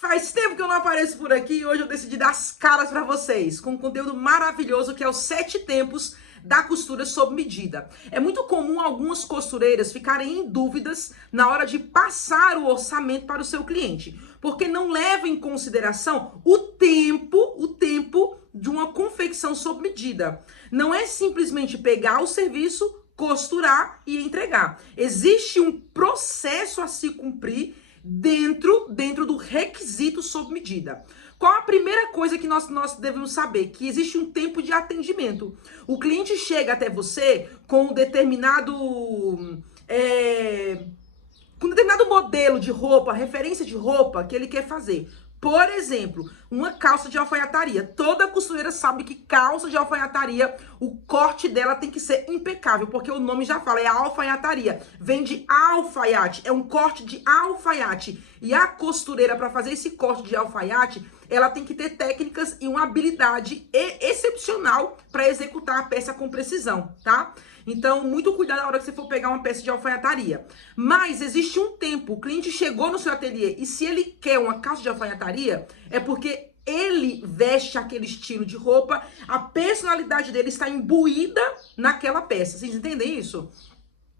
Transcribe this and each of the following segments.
Faz tempo que eu não apareço por aqui e hoje eu decidi dar as caras pra vocês com um conteúdo maravilhoso que é os 7 tempos da costura sob medida. É muito comum algumas costureiras ficarem em dúvidas na hora de passar o orçamento para o seu cliente, porque não levam em consideração o tempo de uma confecção sob medida. Não é simplesmente pegar o serviço, costurar e entregar. Existe um processo a se cumprir dentro do requisito sob medida. Qual a primeira coisa que nós devemos saber? Que existe um tempo de atendimento. O cliente chega até você com um determinado modelo de roupa, referência de roupa que ele quer fazer. Por exemplo, uma calça de alfaiataria. Toda costureira sabe que calça de alfaiataria, o corte dela tem que ser impecável, porque o nome já fala, é alfaiataria. Vem de alfaiate, é um corte de alfaiate. E a costureira, para fazer esse corte de alfaiate, ela tem que ter técnicas e uma habilidade excepcional para executar a peça com precisão, tá? Então, muito cuidado na hora que você for pegar uma peça de alfaiataria. Mas existe um tempo, o cliente chegou no seu ateliê e se ele quer uma calça de alfaiataria, é porque ele veste aquele estilo de roupa, a personalidade dele está imbuída naquela peça. Vocês entendem isso?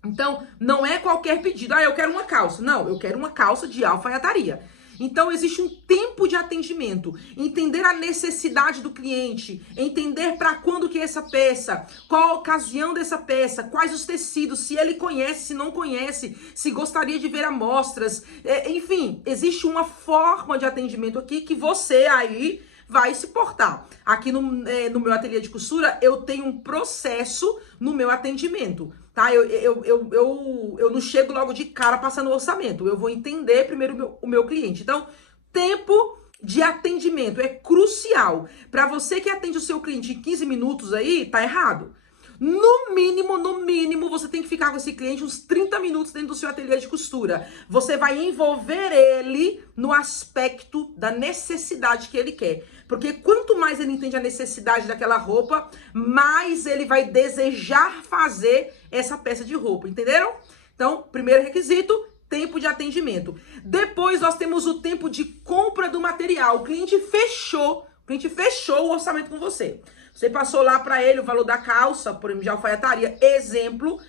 Então, não é qualquer pedido. Ah, eu quero uma calça. Não, eu quero uma calça de alfaiataria. Então, existe um tempo de atendimento, entender a necessidade do cliente, entender para quando que é essa peça, qual a ocasião dessa peça, quais os tecidos, se ele conhece, se não conhece, se gostaria de ver amostras, enfim, existe uma forma de atendimento aqui que você aí vai se portar. Aqui no meu ateliê de costura, eu tenho um processo no meu atendimento, tá? Eu não chego logo de cara passando o orçamento. Eu vou entender primeiro o meu cliente. Então, tempo de atendimento é crucial. Para você que atende o seu cliente em 15 minutos aí, tá errado. No mínimo, você tem que ficar com esse cliente uns 30 minutos dentro do seu ateliê de costura. Você vai envolver ele no aspecto da necessidade que ele quer. Porque quanto mais ele entende a necessidade daquela roupa, mais ele vai desejar fazer essa peça de roupa, entenderam? Então, primeiro requisito, tempo de atendimento. Depois nós temos o tempo de compra do material. O cliente fechou o orçamento com você. Você passou lá para ele o valor da calça, por exemplo, de alfaiataria, exemplo,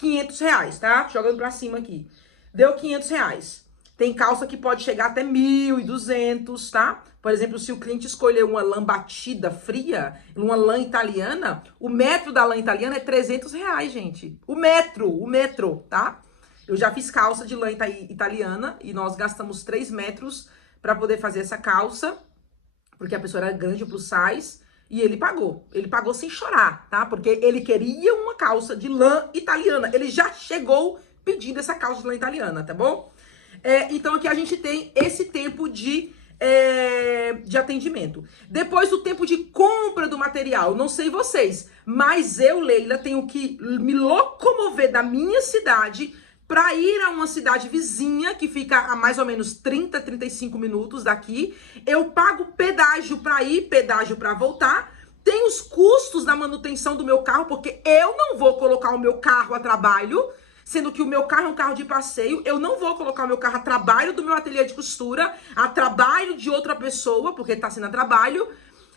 R$500, tá? Jogando para cima aqui. Deu R$500. Tem calça que pode chegar até 1.200, tá? Por exemplo, se o cliente escolher uma lã batida fria, uma lã italiana, o metro da lã italiana é R$300, gente. O metro, tá? Eu já fiz calça de lã italiana e nós gastamos 3 metros para poder fazer essa calça, porque a pessoa era grande plus size. E ele pagou sem chorar, tá? Porque ele queria uma calça de lã italiana. Ele já chegou pedindo essa calça de lã italiana, tá bom? Então aqui a gente tem esse tempo de atendimento. Depois do tempo de compra do material, não sei vocês, mas eu, Leila, tenho que me locomover da minha cidade para ir a uma cidade vizinha, que fica a mais ou menos 30, 35 minutos daqui. Eu pago pedágio para ir, pedágio para voltar. Tem os custos da manutenção do meu carro, porque eu não vou colocar o meu carro a trabalho, sendo que o meu carro é um carro de passeio. Eu não vou colocar o meu carro a trabalho do meu ateliê de costura, a trabalho de outra pessoa, porque tá sendo a trabalho,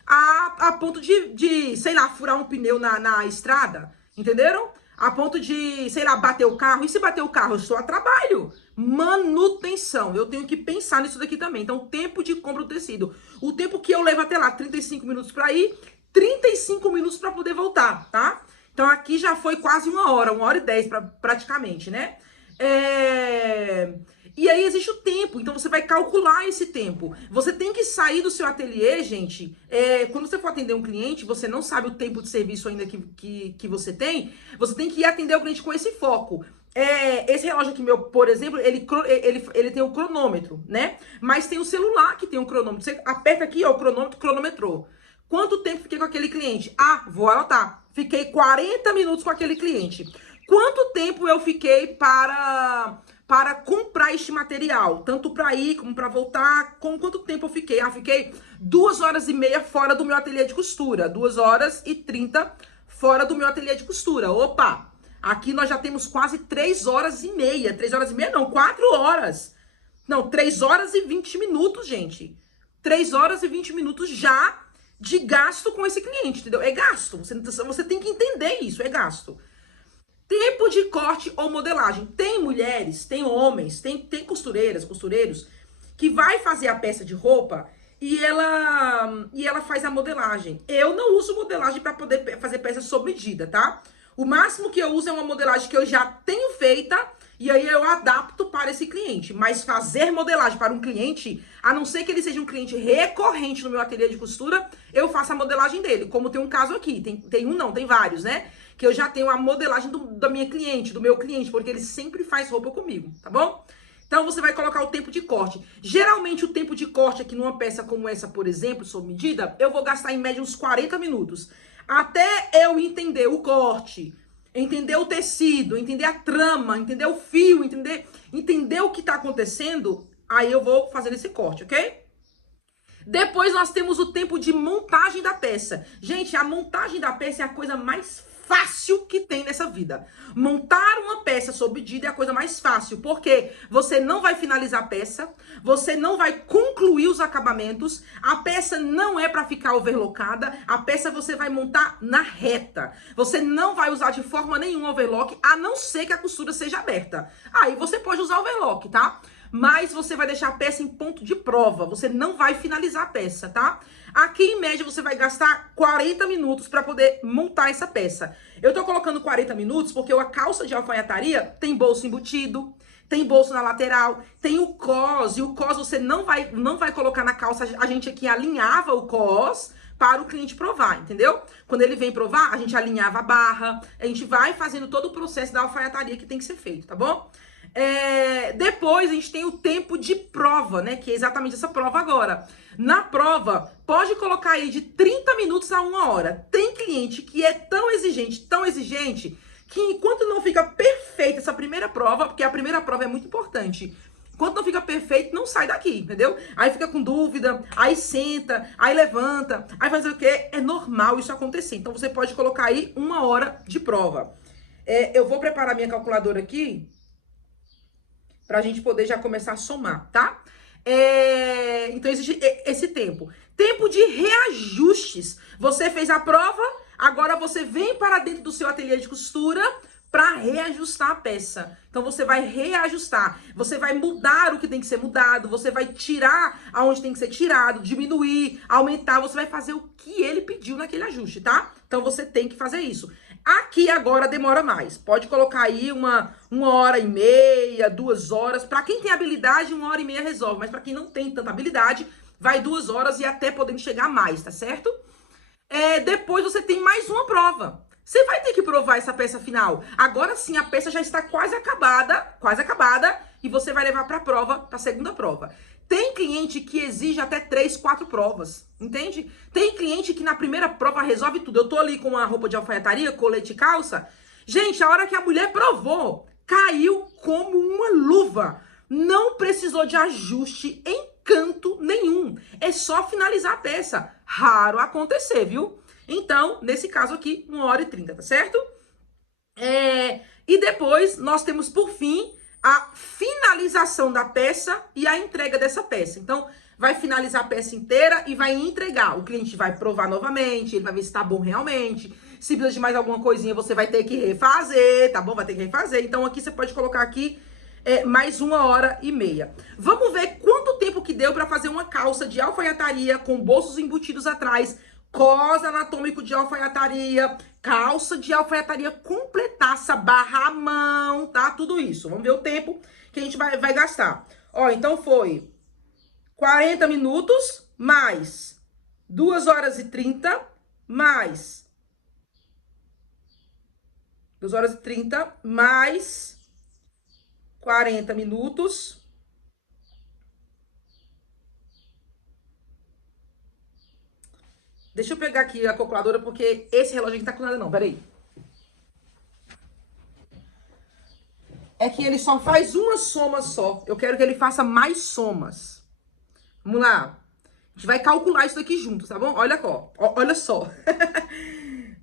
a ponto de, sei lá, furar um pneu na estrada, entenderam? A ponto de, sei lá, bater o carro. E se bater o carro, eu estou a trabalho. Manutenção. Eu tenho que pensar nisso daqui também. Então, tempo de compra do tecido. O tempo que eu levo até lá, 35 minutos para ir, 35 minutos para poder voltar, tá? Então, aqui já foi quase 1 hora e 10 praticamente, né? E aí existe o tempo, então você vai calcular esse tempo. Você tem que sair do seu ateliê, gente. Quando você for atender um cliente, você não sabe o tempo de serviço ainda que você tem que ir atender o cliente com esse foco. Esse relógio aqui meu, por exemplo, ele tem um cronômetro, né? Mas tem o celular que tem um cronômetro. Você aperta aqui, ó, o cronômetro, cronometrou. Quanto tempo fiquei com aquele cliente? Ah, vou anotar. Fiquei 40 minutos com aquele cliente. Quanto tempo eu fiquei para comprar este material? Tanto para ir como para voltar. Com quanto tempo eu fiquei? Ah, fiquei 2h30 fora do meu ateliê de costura. 2h30 fora do meu ateliê de costura. Opa! Aqui nós já temos quase 3h30. 3h30 não, 4 horas. Não, 3 horas e 20 minutos, gente. 3 horas e 20 minutos já de gasto com esse cliente, entendeu? É gasto. Você tem que entender isso, é gasto. Tempo de corte ou modelagem. Tem mulheres, tem homens, tem costureiras, costureiros, que vai fazer a peça de roupa e ela faz a modelagem. Eu não uso modelagem para poder fazer peça sob medida, tá? O máximo que eu uso é uma modelagem que eu já tenho feita e aí eu adapto para esse cliente. Mas fazer modelagem para um cliente, a não ser que ele seja um cliente recorrente no meu ateliê de costura, eu faço a modelagem dele. Como tem um caso aqui, tem vários, né? Que eu já tenho a modelagem da minha cliente, do meu cliente, porque ele sempre faz roupa comigo, tá bom? Então, você vai colocar o tempo de corte. Geralmente, o tempo de corte aqui numa peça como essa, por exemplo, sob medida, eu vou gastar em média uns 40 minutos. Até eu entender o corte, entender o tecido, entender a trama, entender o fio, entender o que tá acontecendo, aí eu vou fazer esse corte, ok? Depois nós temos o tempo de montagem da peça. Gente, a montagem da peça é a coisa mais fácil que tem nessa vida. Montar uma peça sob medida é a coisa mais fácil, porque você não vai finalizar a peça, você não vai concluir os acabamentos, a peça não é para ficar overlockada, a peça você vai montar na reta. Você não vai usar de forma nenhuma overlock, a não ser que a costura seja aberta. Aí você pode usar overlock, tá? Mas você vai deixar a peça em ponto de prova, você não vai finalizar a peça, tá? Aqui, em média, você vai gastar 40 minutos para poder montar essa peça. Eu tô colocando 40 minutos porque a calça de alfaiataria tem bolso embutido, tem bolso na lateral, tem o cos, e o cos você não vai colocar na calça. A gente aqui alinhava o cos para o cliente provar, entendeu? Quando ele vem provar, a gente alinhava a barra, a gente vai fazendo todo o processo da alfaiataria que tem que ser feito, tá bom? Depois a gente tem o tempo de prova, né? Que é exatamente essa prova agora. Na prova, pode colocar aí de 30 minutos a 1 hora. Tem cliente que é tão exigente, que enquanto não fica perfeita essa primeira prova, porque a primeira prova é muito importante, enquanto não fica perfeito, não sai daqui, entendeu? Aí fica com dúvida, aí senta, aí levanta, aí fazer o quê? É normal isso acontecer. Então você pode colocar aí 1 hora de prova. Eu vou preparar minha calculadora aqui, pra gente poder já começar a somar, tá? Então existe esse tempo. Tempo de reajustes. Você fez a prova, agora você vem para dentro do seu ateliê de costura para reajustar a peça. Então você vai reajustar, você vai mudar o que tem que ser mudado, você vai tirar aonde tem que ser tirado, diminuir, aumentar, você vai fazer o que ele pediu naquele ajuste, tá? Então você tem que fazer isso. Aqui agora demora mais. Pode colocar aí uma 1h30, 2 horas. Para quem tem habilidade, 1h30 resolve. Mas para quem não tem tanta habilidade, vai 2 horas e até podendo chegar mais, tá certo? Depois você tem mais uma prova. Você vai ter que provar essa peça final. Agora sim, a peça já está quase acabada, e você vai levar para a prova, para a segunda prova. Tem cliente que exige até 3, 4 provas, entende? Tem cliente que na primeira prova resolve tudo. Eu tô ali com uma roupa de alfaiataria, colete e calça. Gente, a hora que a mulher provou, caiu como uma luva. Não precisou de ajuste em canto nenhum. É só finalizar a peça. Raro acontecer, viu? Então, nesse caso aqui, 1h30, tá certo? E depois, nós temos, por fim, a finalização da peça e a entrega dessa peça. Então, vai finalizar a peça inteira e vai entregar. O cliente vai provar novamente, ele vai ver se tá bom realmente. Se precisa de mais alguma coisinha, você vai ter que refazer, tá bom? Vai ter que refazer. Então, aqui você pode colocar aqui mais 1h30. Vamos ver quanto tempo que deu para fazer uma calça de alfaiataria com bolsos embutidos atrás, cos anatômico de alfaiataria, calça de alfaiataria completaça, barra à mão, tá? Tudo isso. Vamos ver o tempo que a gente vai gastar. Ó, então foi 40 minutos, mais 2h30, mais 2h30, mais 40 minutos. Deixa eu pegar aqui a calculadora, porque esse relógio aqui não tá com nada não, peraí. É que ele só faz uma soma só. Eu quero que ele faça mais somas. Vamos lá. A gente vai calcular isso daqui juntos, tá bom? Olha só.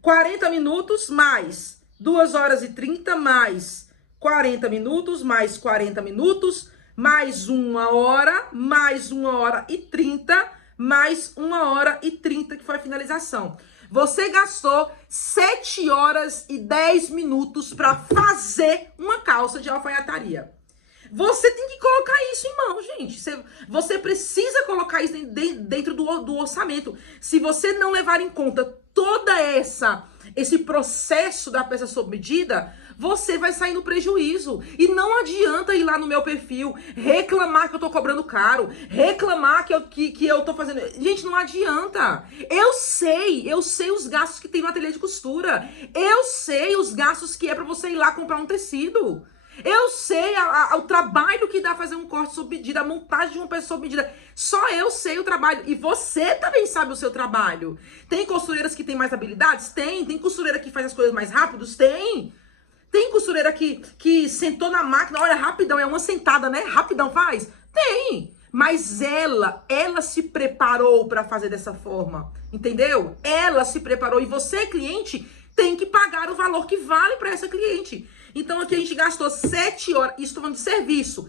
40 minutos mais 2h30 mais 40 minutos mais 40 minutos mais 1 hora, mais 1h30, mais 1h30, que foi a finalização. Você gastou 7 horas e 10 minutos para fazer uma calça de alfaiataria. Você tem que colocar isso em mão, gente. Você precisa colocar isso dentro do orçamento. Se você não levar em conta toda esse processo da peça sob medida, você vai sair no prejuízo. E não adianta ir lá no meu perfil, reclamar que eu tô cobrando caro, reclamar que eu tô fazendo... Gente, não adianta. Eu sei os gastos que tem no ateliê de costura. Eu sei os gastos que é pra você ir lá comprar um tecido. Eu sei o trabalho que dá fazer um corte sob medida, a montagem de uma peça sob medida. Só eu sei o trabalho. E você também sabe o seu trabalho. Tem costureiras que têm mais habilidades? Tem. Tem costureira que faz as coisas mais rápidos? Tem. Tem costureira que sentou na máquina, olha, rapidão, é uma sentada, né? Rapidão faz? Tem. Mas ela se preparou para fazer dessa forma. Entendeu? Ela se preparou. E você, cliente, tem que pagar o valor que vale para essa cliente. Então aqui a gente gastou 7 horas, isso tô falando de serviço,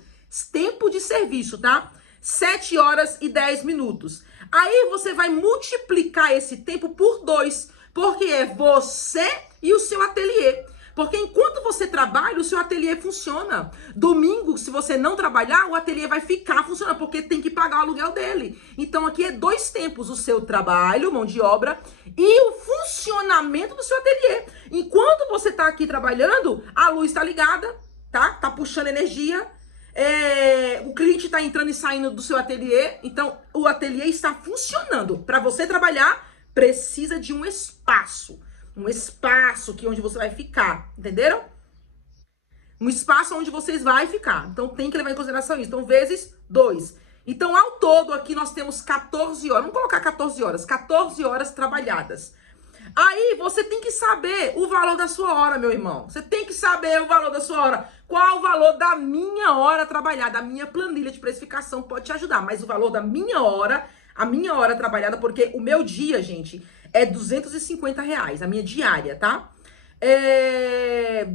tempo de serviço, tá? 7 horas e 10 minutos. Aí você vai multiplicar esse tempo por 2, porque é você e o seu ateliê. Porque enquanto você trabalha, o seu ateliê funciona. Domingo, se você não trabalhar, o ateliê vai ficar funcionando, porque tem que pagar o aluguel dele. Então aqui é 2 tempos, o seu trabalho, mão de obra, e o funcionamento do seu ateliê. Enquanto você tá aqui trabalhando, a luz tá ligada, tá? Tá puxando energia. O cliente tá entrando e saindo do seu ateliê. Então o ateliê está funcionando. Para você trabalhar, precisa de um espaço. Um espaço onde você vai ficar, entenderam? Um espaço onde vocês vão ficar. Então tem que levar em consideração isso. Então, vezes 2. Então, ao todo, aqui nós temos 14 horas. Vamos colocar 14 horas. 14 horas trabalhadas. Aí, você tem que saber o valor da sua hora, meu irmão. Você tem que saber o valor da sua hora. Qual o valor da minha hora trabalhada? A minha planilha de precificação pode te ajudar. Mas o valor da minha hora, a minha hora trabalhada, porque o meu dia, gente, é R$250, a minha diária, tá?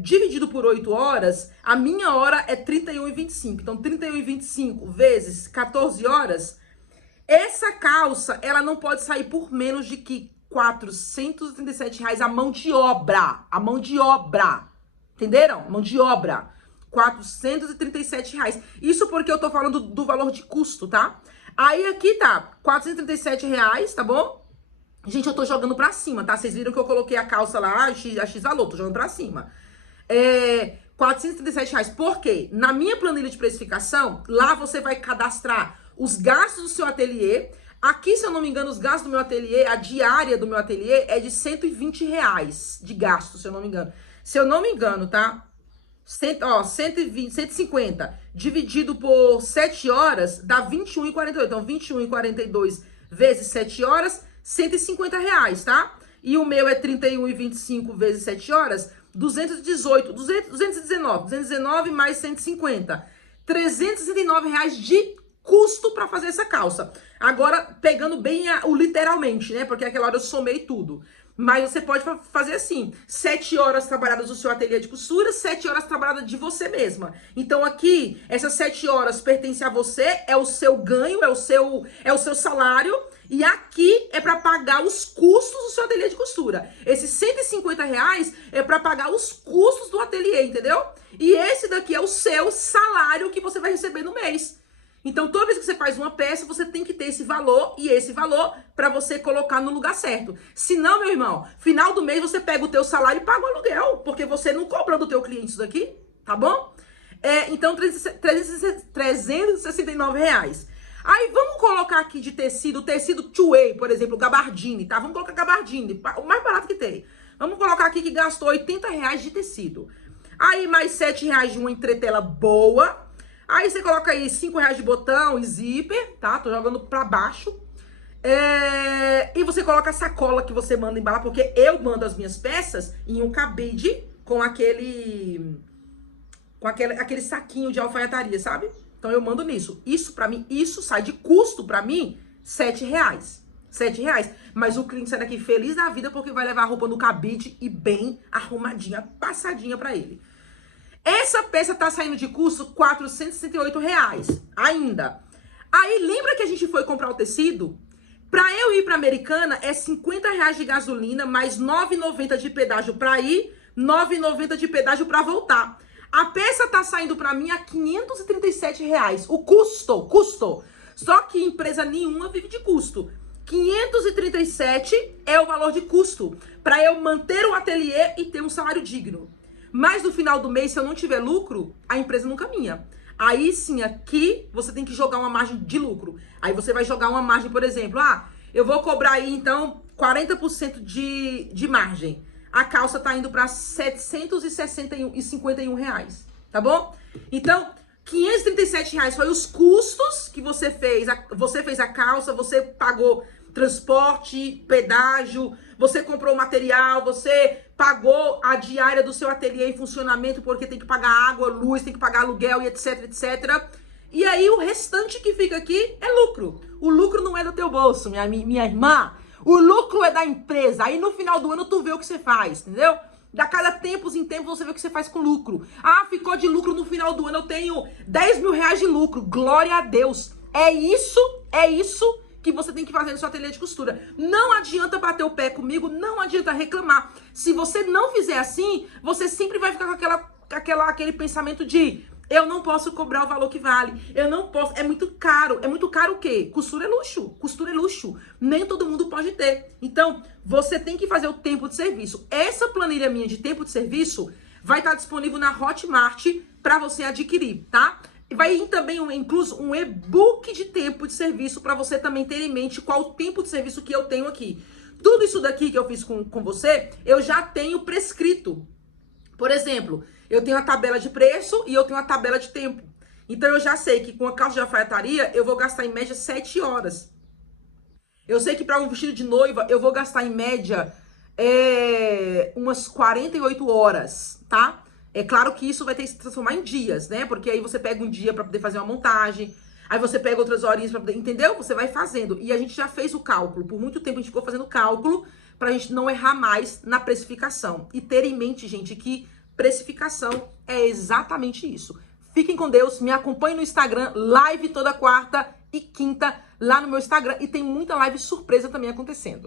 Dividido por 8 horas, a minha hora é 31,25. Então, 31,25 vezes 14 horas, essa calça, ela não pode sair por menos de que R$437 a mão de obra. A mão de obra. Entenderam? Mão de obra. R$437. Isso porque eu tô falando do valor de custo, tá? Aí aqui tá R$437, tá bom? Gente, eu tô jogando pra cima, tá? Vocês viram que eu coloquei a calça lá, a X valor, tô jogando pra cima. R$437. Por quê? Na minha planilha de precificação, lá você vai cadastrar os gastos do seu ateliê. Aqui, se eu não me engano, os gastos do meu ateliê, a diária do meu ateliê é de R$120 de gasto, se eu não me engano. Se eu não me engano, tá? 150 dividido por 7 horas dá 21,48. Então, 21,42 vezes 7 horas, R$150, tá? E o meu é 31,25 vezes 7 horas, 219 mais 150. R$369 de custo para fazer essa calça. Agora, pegando bem o literalmente, né? Porque aquela hora eu somei tudo. Mas você pode fazer assim, 7 horas trabalhadas no seu ateliê de costura, 7 horas trabalhadas de você mesma. Então aqui, essas 7 horas pertencem a você, é o seu ganho, é o seu salário. E aqui é para pagar os custos do seu ateliê de costura. Esses R$150 é para pagar os custos do ateliê, entendeu? E esse daqui é o seu salário que você vai receber no mês. Então, toda vez que você faz uma peça, você tem que ter esse valor e esse valor para você colocar no lugar certo. Senão, meu irmão, final do mês você pega o teu salário e paga o aluguel, porque você não cobra do teu cliente isso daqui, tá bom? Então, R$369. Aí, vamos colocar aqui de tecido, two-way, por exemplo, gabardine, tá? Vamos colocar gabardine, o mais barato que tem. Vamos colocar aqui que gastou R$80 de tecido. Aí, mais R$7 de uma entretela boa. Aí você coloca aí R$5 de botão e zíper, tá? Tô jogando pra baixo. E você coloca a sacola que você manda embalar, porque eu mando as minhas peças em um cabide com aquele saquinho de alfaiataria, sabe? Então eu mando nisso. Isso pra mim, isso sai de custo pra mim R$7. R$7. Mas o cliente sai daqui feliz da vida porque vai levar a roupa no cabide e bem arrumadinha, passadinha pra ele. Essa peça tá saindo de custo R$ 468 ainda. Aí lembra que a gente foi comprar o tecido? Pra eu ir pra Americana é R$ 50 de gasolina, mais R$ 9,90 de pedágio pra ir, R$ 9,90 de pedágio pra voltar. A peça tá saindo pra mim a R$ 537. O custo. Só que empresa nenhuma vive de custo. 537 é o valor de custo para eu manter o ateliê e ter um salário digno. Mas no final do mês, se eu não tiver lucro, a empresa não caminha. Aí sim, aqui você tem que jogar uma margem de lucro. Aí você vai jogar uma margem, por exemplo, eu vou cobrar aí então 40% de margem. A calça tá indo para R$ 751 reais, tá bom? Então, R$ 537 foi os custos que você fez. Você fez a calça, você pagou transporte, pedágio, você comprou material, você pagou a diária do seu ateliê em funcionamento, porque tem que pagar água, luz, tem que pagar aluguel e etc, etc. E aí o restante que fica aqui é lucro. O lucro não é do teu bolso, minha irmã. O lucro é da empresa. Aí no final do ano tu vê o que você faz, entendeu? Da cada tempos em tempos você vê o que você faz com lucro. Ficou de lucro no final do ano, eu tenho R$ 10.000 de lucro. Glória a Deus. É isso que você tem que fazer no seu ateliê de costura. Não adianta bater o pé comigo, não adianta reclamar. Se você não fizer assim, você sempre vai ficar com aquele pensamento de eu não posso cobrar o valor que vale, eu não posso, é muito caro. É muito caro o quê? Costura é luxo, nem todo mundo pode ter. Então, você tem que fazer o tempo de serviço. Essa planilha minha de tempo de serviço vai estar disponível na Hotmart para você adquirir, tá? Vai ir também incluso um e-book de tempo de serviço para você também ter em mente qual o tempo de serviço que eu tenho aqui. Tudo isso daqui que eu fiz com você, eu já tenho prescrito. Por exemplo, eu tenho a tabela de preço e eu tenho a tabela de tempo. Então eu já sei que com a calça de alfaiataria eu vou gastar em média 7 horas. Eu sei que para um vestido de noiva eu vou gastar em média umas 48 horas, tá? É claro que isso vai ter que se transformar em dias, né? Porque aí você pega um dia para poder fazer uma montagem, aí você pega outras horinhas para poder, entendeu? Você vai fazendo. E a gente já fez o cálculo. Por muito tempo a gente ficou fazendo cálculo pra gente não errar mais na precificação. E ter em mente, gente, que precificação é exatamente isso. Fiquem com Deus, me acompanhem no Instagram, live toda quarta e quinta lá no meu Instagram. E tem muita live surpresa também acontecendo.